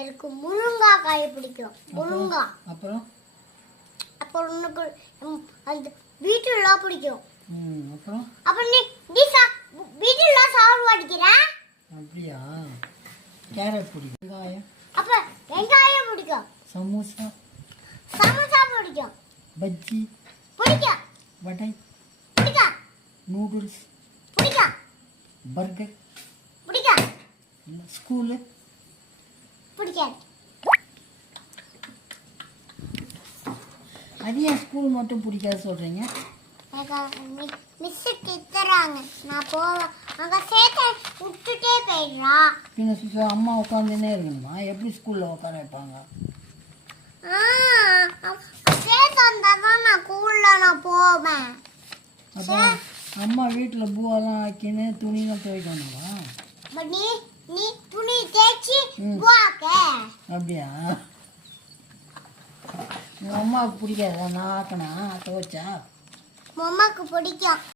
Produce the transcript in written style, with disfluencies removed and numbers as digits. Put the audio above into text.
எனக்கு முருங்கைக்காய் பிடிக்கும். முருங்கா. அப்புறம் உனக்கு அந்த பீட்ரூட்லாம் பிடிக்கும். அப்புறம் அப்ப நீ பீட்ரூட்லாம் சாப்பிட மாட்டேங்கிற? அப்படியா? கேரட் பிடிக்கும். வெங்காயம். அப்ப வெங்காயம் பிடிக்கும். சமோசா பிடிக்கும். பஜ்ஜி பிடிக்கும். வடை பிடிக்கும். நூடுல்ஸ் பிடிக்கும். பர்கர் பிடிக்கும். ஸ்கூலு பிடிக்காது. அது ஏன் ஸ்கூல் மட்டும் பிடிக்காது சொல்கிறீங்க? மிஸ் திட்டுறாங்க. நான் போவேன். அங்கே சேர்த்து விட்டுட்டே போயிடுறா. பின்ன அம்மா உட்காந்துன்னே இருக்கணுமா? எப்படி ஸ்கூலில் உட்கார வைப்பாங்க? சேர்த்து வந்தால் தான் நான் ஸ்கூலில் நான் போவேன். அப்போ அம்மா வீட்டில் பூவெல்லாம் ஆக்கின்னு துணிலாம் துவைக்கணுமா? நீ துணி தேய்ச்சி பூவாக்க. அப்படியா? உங்கள் அம்மாவுக்கு பிடிக்காதா நான் ஆக்கினா துவைச்சா? அம்மாவுக்கு பிடிக்கும்.